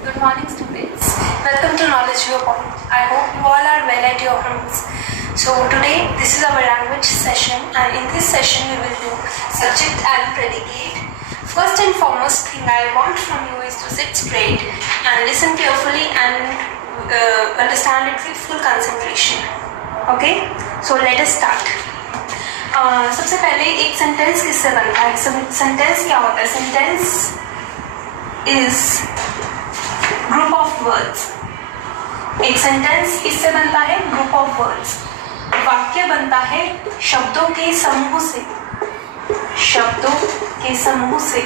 Good morning, students. Welcome to Knowledge Viewpoint. I hope you all are well at your homes. So today, this is our language session, and in this session, we will do subject and predicate. First and foremost thing I want from you is to sit straight and listen carefully and understand it with full concentration. Okay? So let us start. सबसे पहले एक sentence किससे बनता है? Sentence क्या होता है? Sentence is group of words. एक सेंटेंस किससे बनता है? Group of words. वाक्य बनता है शब्दों के समूह से. शब्दों के समूह से.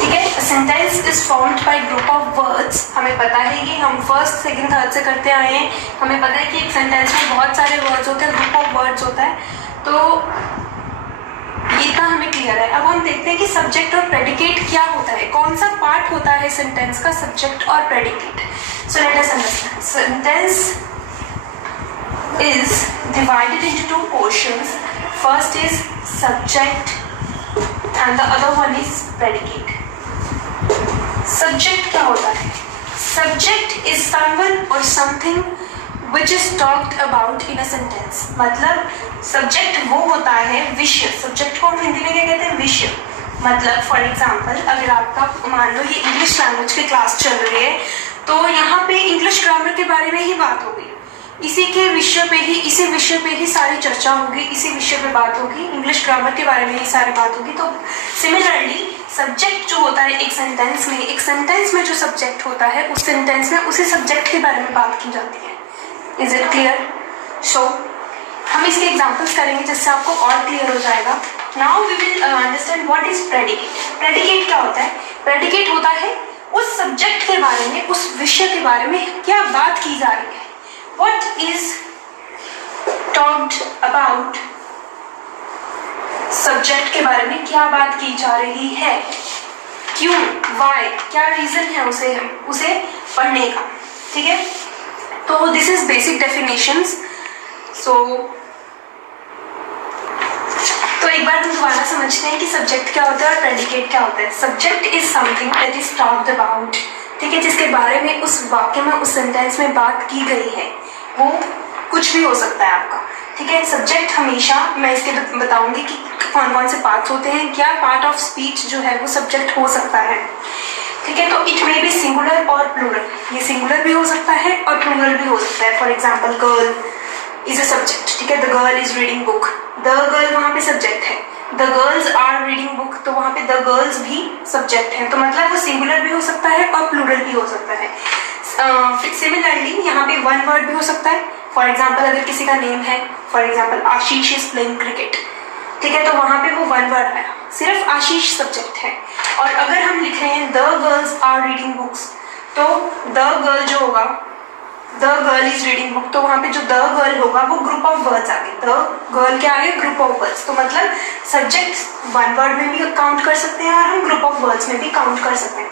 ठीक है. Sentence is formed by group of words. हमें पता है कि हम फर्स्ट सेकंड थर्ड से करते आए हैं. हमें पता है कि एक सेंटेंस में बहुत सारे वर्ड्स होते हैं, ग्रुप ऑफ वर्ड्स होता है. तो इतना हमें क्लियर है. अब हम देखते हैं कि सब्जेक्ट और प्रेडिकेट क्या होता है, कौन सा पार्ट होता है सेंटेंस का, सब्जेक्ट और predicate. So let us understand. Sentence is divided into two portions. First is subject and the other one is predicate. Subject क्या होता है? सब्जेक्ट इज समवन और something which is talked about in a sentence. मतलब subject वो होता है विषय. Subject को हम हिंदी में क्या कहते हैं? विषय. मतलब फॉर एग्जाम्पल अगर आपका मान लो ये इंग्लिश लैंग्वेज की क्लास चल रही है, तो यहाँ पे इंग्लिश ग्रामर के बारे में ही बात होगी. इसी के विषय पे ही, इसी विषय पे ही सारी चर्चा होगी, इसी विषय पे बात होगी, इंग्लिश ग्रामर के बारे में ही सारी बात होगी. तो सिमिलरली सब्जेक्ट जो होता है एक सेंटेंस में जो सब्जेक्ट होता है, उस सेंटेंस में उसी सब्जेक्ट के बारे में बात की जाती है. Is it clear? सो हम इसके एग्जाम्पल्स करेंगे जिससे आपको और क्लियर हो जाएगा. Now we will understand what is predicate. Predicate क्या होता है? प्रेडिकेट होता है उस सब्जेक्ट के बारे में, उस विषय के बारे में क्या बात की जा रही है. What is talked about. Subject के बारे में क्या बात की जा रही है, क्यों, वाई, क्या रीजन है उसे पढ़ने का. ठीक है. तो दिस इज बेसिक डेफिनेशंस. तो एक बार हम दोबारा समझते हैं कि सब्जेक्ट क्या होता है और प्रेडिकेट क्या होता है. Subject is something that is talked about. ठीक है. जिसके बारे में उस वाक्य में, उस सेंटेंस में बात की गई है. वो कुछ भी हो सकता है आपका. ठीक है. सब्जेक्ट हमेशा, मैं इसके बताऊंगी कि कौन कौन से पार्ट्स होते हैं, क्या पार्ट ऑफ स्पीच जो है वो सब्जेक्ट हो सकता है. ठीक है. तो इट मे बी सिंगुलर और प्लूरल. ये सिंगुलर भी हो सकता है और प्लूरल भी हो सकता है. For example girl is a subject. ठीक है. The girl is reading book. The girl वहाँ पे सब्जेक्ट है. The girls are reading book, तो वहाँ पे द गर्ल्स भी सब्जेक्ट है. तो मतलब वो सिंगुलर भी हो सकता है और प्लूरल भी हो सकता है. सिमिलरली यहाँ पे वन वर्ड भी हो सकता है. फॉर एग्जाम्पल अगर किसी का नेम है, for example Ashish is playing cricket. ठीक है. तो वहाँ पे वो वन वर्ड आया, सिर्फ आशीष सब्जेक्ट है. और अगर हम लिख रहे हैं the girls are reading books, तो द गर्ल जो होगा, the girl is reading book, तो वहाँ पे जो द गर्ल होगा वो ग्रुप ऑफ वर्ड्स आ गए. द गर्ल क्या आ गए? Group of words. तो मतलब सब्जेक्ट वन वर्ड में भी काउंट कर सकते हैं और हम ग्रुप ऑफ वर्ड्स में भी काउंट कर सकते हैं.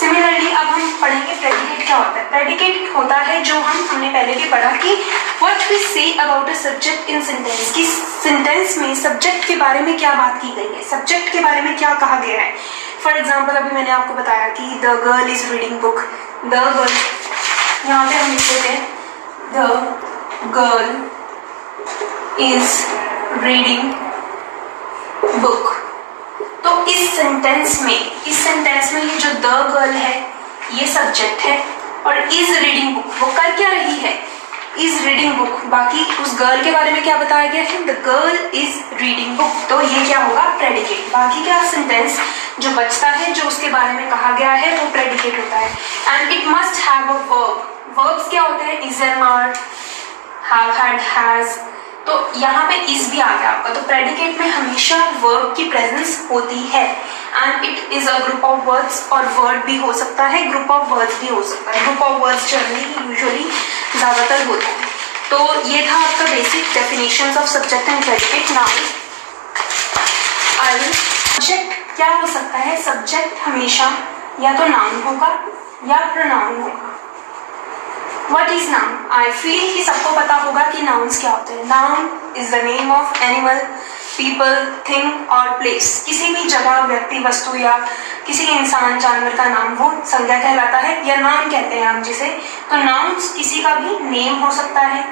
सिमिलरली अब हम पढ़ेंगे प्रेडिकेट क्या होता है. प्रेडिकेट होता है जो हमने पहले भी पढ़ा कि what we say about a subject in sentence. कि सेंटेंस में सब्जेक्ट के बारे में क्या बात की गई है, सब्जेक्ट के बारे में क्या कहा गया है. फॉर एग्जाम्पल अभी मैंने आपको बताया कि the girl is reading book. The girl, यहाँ पे हम लिखते हैं the girl is reading book. तो इस सेंटेंस में ये जो द गर्ल है ये सब्जेक्ट है और इज रीडिंग बुक वो कर क्या रही है? Is reading book. बाकी उस गर्ल के बारे में क्या बताया गया है? The girl is reading book. तो ये क्या होगा? प्रेडिकेट. बाकी क्या सेंटेंस जो बचता है, जो उसके बारे में कहा गया है, वो प्रेडिकेट होता है. And it must have a verb. Verbs क्या होते हैं? Is, am, are, have, had, has. तो यहाँ पे इज भी आ गया आपका. तो प्रेडिकेट में हमेशा वर्ब की प्रेजेंस होती है. And it is a group of words. और वर्ड भी हो सकता है, ग्रुप ऑफ वर्ड्स भी हो सकता है. Group of words generally usually ज्यादातर होते हैं. तो ये था आपका basic definitions of subject and predicate. Now subject क्या हो सकता है? सब्जेक्ट हमेशा या तो नाउन होगा या प्रोनाउन होगा. What is noun? I feel कि सबको पता होगा कि nouns क्या होते हैं. Noun is the name of animal, people, thing और प्लेस, किसी भी जगह, व्यक्ति, वस्तु या किसी इंसान, जानवर का नाम वो संज्ञा कहलाता है या नाम कहते हैं हम जिसे। तो नाउन्स किसी का भी नेम हो सकता है,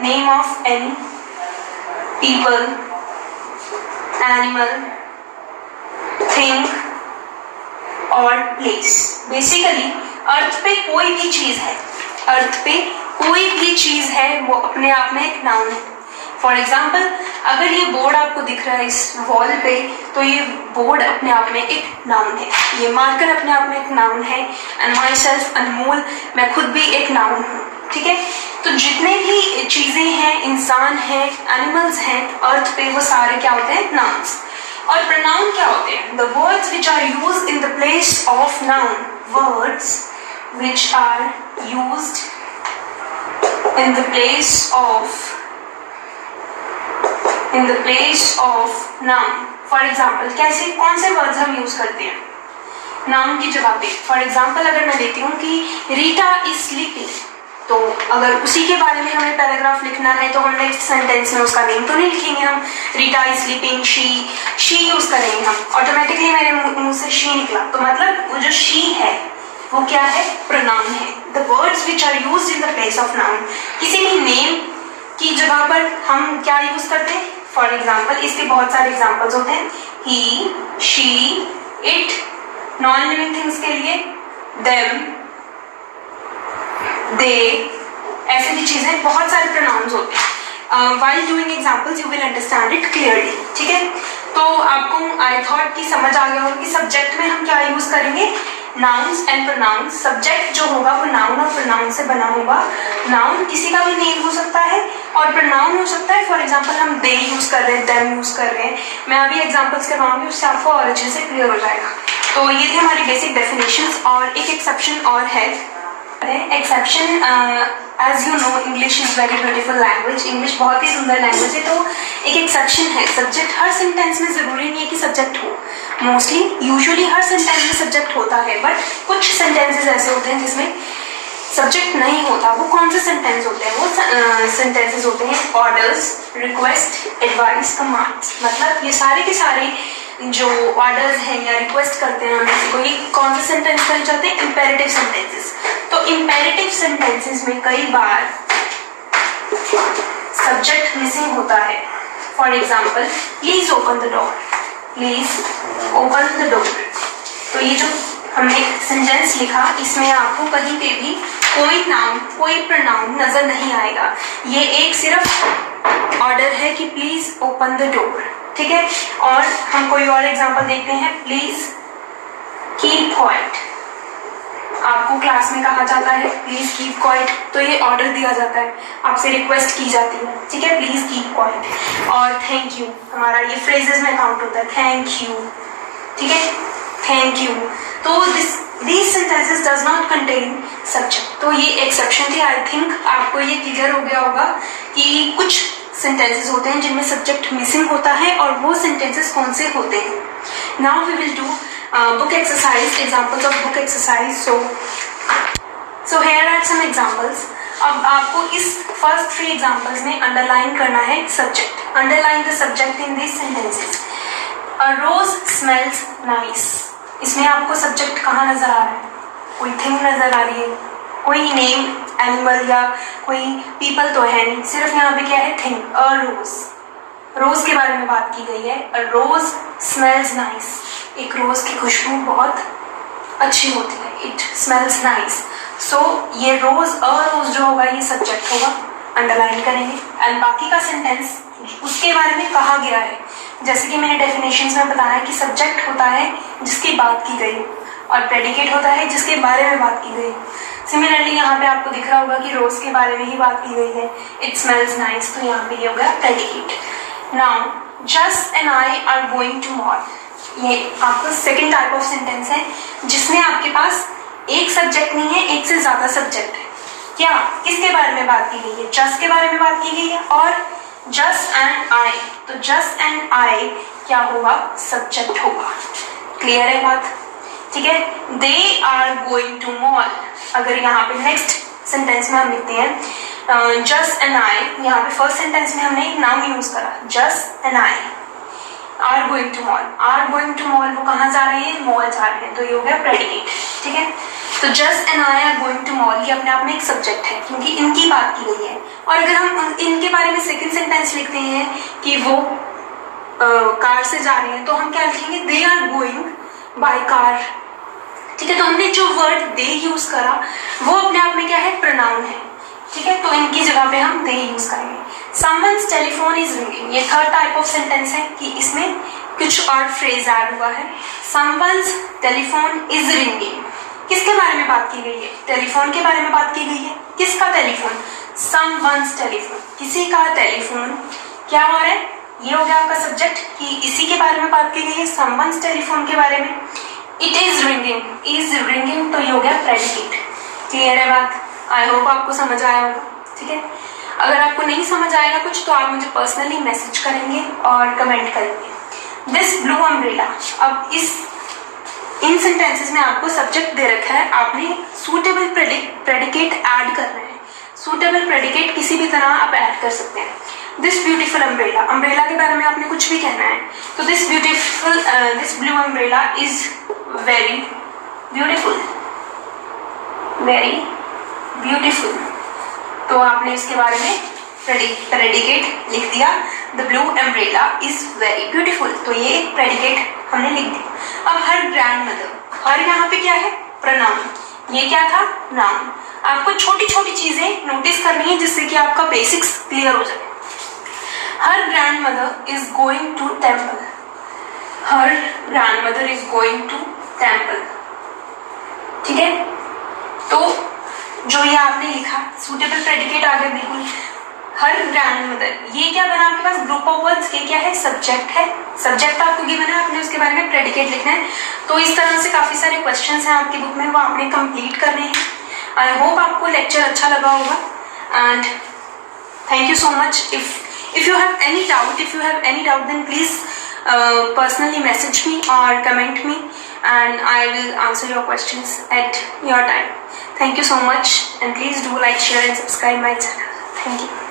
name of any people, animal, thing और प्लेस। बेसिकली अर्थ पे कोई भी चीज है, अर्थ पे कोई भी चीज है वो अपने आप में एक नाउन है। फॉर एग्जाम्पल अगर ये बोर्ड आपको दिख रहा है इस वॉल पे, तो ये बोर्ड अपने आप में एक नाउन है, ये मार्कर अपने आप में एक नाउन है, एंड माई सेल्फ अनमोल, मैं खुद भी एक नाउन हूँ। ठीक है, तो जितने भी चीजें हैं, इंसान हैं, एनिमल्स हैं अर्थ पे, वो सारे क्या होते हैं? नाउन्स। और प्रोनाउन क्या होते हैं? The words which are used in the place of noun, words which are used in the place of noun. For example कैसे, कौन से वर्ड्स हम यूज करते हैं नाउन की जगह पे? फॉर एग्जाम्पल अगर मैं देती हूँ कि रीटा इज स्लीपिंग, तो अगर उसी के बारे में हमें पैराग्राफ लिखना है तो हम नेक्स्ट सेंटेंस में उसका नेम तो नहीं लिखेंगे हम, Rita is sleeping, she use करेंगे हम। ऑटोमेटिकली मेरे मुंह से शी निकला, तो मतलब वो जो शी है वो क्या है? प्रोनाउन है। The words which are used in the place of noun, किसी भी नेम की जगह पर हम क्या यूज करते हैं? फॉर एग्जाम्पल इसके बहुत सारे एग्जाम्पल्स होते हैं, he, she, it, non living things के लिए देम, दे, ऐसे भी चीजें, बहुत सारे प्रोनाउंस होते हैं। While doing examples you will understand it clearly. ठीक है, तो आपको आई थॉट कि समझ आ गया होगा कि सब्जेक्ट में हम क्या यूज करेंगे? Nouns and pronounce. सब्जेक्ट जो होगा वो नाउन और प्रोनाउन से बना होगा। नाउन किसी का भी नेम हो सकता है और प्रोनाउन हो सकता है। फॉर एग्जाम्पल हम दे यूज कर रहे हैं, देम यूज कर रहे हैं, मैं अभी एग्जाम्पल्स करवाऊंगी, उससे आपको और अच्छे से क्लियर हो जाएगा। तो ये थे हमारी बेसिक डेफिनेशंस, और एक एक्सेप्शन और है। Exception, as you know English is very beautiful language, English बहुत ही सुंदर लैंग्वेज है। तो एक एक्सेप्शन है, सब्जेक्ट हर सेंटेंस में जरूरी नहीं है कि सब्जेक्ट हो, मोस्टली यूजुअली हर सेंटेंस में सब्जेक्ट होता है, बट कुछ सेंटेंसेस ऐसे होते हैं जिसमें सब्जेक्ट नहीं होता। वो कौन से सेंटेंस होते हैं? वो सेंटेंसेस होते हैं ऑर्डर्स, रिक्वेस्ट, एडवाइस, कमांड्स। मतलब ये सारे के सारे जो ऑर्डर्स हैं या रिक्वेस्ट करते हैं हम किसी को, ये कौन से सेंटेंस कहना चाहते हैं? Imperative sentences. तो इंपेरेटिव सेंटेंसेस में कई बार सब्जेक्ट मिसिंग होता है। For example please open the door, please open the door. तो ये जो हमने सेंटेंस लिखा, इसमें आपको कहीं पे भी कोई नाउन, कोई प्रोनाउन नजर नहीं आएगा। ये एक सिर्फ ऑर्डर है कि प्लीज ओपन द डोर। ठीक है, और हम कोई और एग्जांपल देखते हैं, प्लीज कीप क्वाइट। आपको क्लास में कहा जाता है प्लीज कीप क्वाइट, तो ये ऑर्डर दिया जाता है, आपसे रिक्वेस्ट की जाती है। ठीक है, प्लीज कीप क्वाइट। और थैंक यू, हमारा ये फ्रेजेस में काउंट होता है, थैंक यू। ठीक है, थैंक यू। तो these sentences does not contain subject। तो ये एक्सेप्शन थी। आई थिंक आपको ये क्लियर हो गया होगा कि कुछ सेंटेंसेस होते हैं जिनमें सब्जेक्ट मिसिंग होता है, और वो सेंटेंसेस कौन से होते हैं। Now we will do book exercise, examples of book exercise. So here are some examples. अब आपको इस फर्स्ट 3 एग्जाम्पल्स में अंडरलाइन करना है subject. Underline the subject in this sentences. A rose smells nice. इसमें आपको सब्जेक्ट कहाँ नजर आ रहा है? कोई थिंग नजर आ रही है, कोई नेम, एनिमल या कोई पीपल तो है नहीं, सिर्फ यहाँ पे क्या है? थिंग। अ रोज, रोज के बारे में बात की गई है। अ रोज स्मेल्स नाइस, एक रोज की खुशबू बहुत अच्छी होती है, इट स्मेल्स नाइस। सो ये रोज, अ रोज जो होगा ये सब्जेक्ट होगा, अंडरलाइन करेंगे। एंड बाकी का सेंटेंस उसके बारे में कहा गया है, जैसे कि मैंने डेफिनेशंस में बताया कि सब्जेक्ट होता है जिसकी बात की गई और प्रेडिकेट होता है जिसके बारे में बात की गई। सिमिलरली यहाँ पे आपको दिख रहा होगा कि रोज के बारे में ही बात की गई है, इट स्मेल्स नाइस, तो यहाँ पे ये हो गया predicate. Now just and I are going to mall, ये आपका सेकेंड टाइप ऑफ सेंटेंस है जिसमें आपके पास एक सब्जेक्ट नहीं है, एक से ज्यादा सब्जेक्ट है। क्या, किसके बारे में बात की गई है? जस्ट के बारे में बात की गई है, और जस्ट एंड आई, तो जस्ट एंड आई क्या होगा? सब्जेक्ट होगा। क्लियर है बात? ठीक है, they are going to mall. अगर यहाँ पे नेक्स्ट सेंटेंस में हम लिखते हैं जस्ट एंड आई, यहाँ पे फर्स्ट सेंटेंस में हमने एक नाउन यूज करा, just and I, are going to mall, are going to mall, वो कहाँ जा रहे हैं, मॉल जा रहे हैं, तो ये हो गया प्रेडिकेट। ठीक है, तो just and I are going to mall ये अपने आप में एक सब्जेक्ट है क्योंकि इनकी बात की गई है। और अगर हम इनके बारे में सेकंड सेंटेंस लिखते हैं कि वो कार से जा रहे हैं, तो हम क्या लिखेंगे, they are going by car. ठीक है, तो हमने जो वर्ड दे यूज करा वो अपने आप में क्या है, प्रोनाउन है। ठीक है, तो इनकी जगह पे हम दे यूज करेंगे। समवन्स टेलीफोन इज रिंगिंग, ये थर्ड टाइप ऑफ सेंटेंस है कि इसमें कुछ और फ्रेज ऐड हुआ है। समवन्स टेलीफोन इज रिंगिंग, किसके बारे में बात की गई है, टेलीफोन के बारे में बात की गई है। किसका टेलीफोन, समवन्स टेलीफोन, किसी का टेलीफोन क्या हो रहा है, ये हो गया आपका सब्जेक्ट कि इसी के बारे में बात की गई है, समवन्स टेलीफोन के बारे में। It is ringing, is ringing, तो ये हो गया प्रेडिकेट। क्लियर है बात, आई होप आपको समझ आया होगा। ठीक है, अगर आपको नहीं समझ आएगा कुछ तो आप मुझे पर्सनली मैसेज करेंगे और कमेंट करेंगे। दिस ब्लू अम्ब्रेला, अब इन सेंटेंसेस में आपको सब्जेक्ट दे रखा है, आपने सूटेबल प्रेडिकेट ऐड करना है। सूटेबल प्रेडिकेट किसी भी तरह आप ऐड कर सकते हैं। दिस ब्यूटीफुल अम्ब्रेला, अम्ब्रेला के बारे में आपने कुछ भी कहना है, तो this blue umbrella is very beautiful, very beautiful, तो आपने इसके बारे में प्रेडिकेट लिख दिया, the blue umbrella is very beautiful, तो ये प्रेडिकेट हमने लिख दिया। अब हर ग्रैंडमदर, हर यहाँ पे क्या है, प्रोनाउन, ये क्या था, नाउन। आपको छोटी छोटी चीजें नोटिस करनी है जिससे कि आपका बेसिक्स क्लियर हो जाए। Her grandmother is going to temple, her grandmother is going to temple. ठीक है, तो जो ये आपने लिखा सूटेबल प्रेडिकेट आ गया बिल्कुल। हर ग्रैंडमदर, ये क्या बना आपके पास, ग्रुप ऑफ वर्ड्स, ये क्या है, सब्जेक्ट है। सब्जेक्ट आपको गिवन है, आपने उसके बारे में प्रेडिकेट लिखना है। तो इस तरह से काफी सारे क्वेश्चंस हैं आपकी बुक में, वो आपने कंप्लीट करने हैं। आई होप आपको लेक्चर अच्छा लगा होगा and thank you so much. If you have any doubt then please personally message me or comment me and I will answer your questions at your time. Thank you so much and please do like, share and subscribe my channel. Thank you.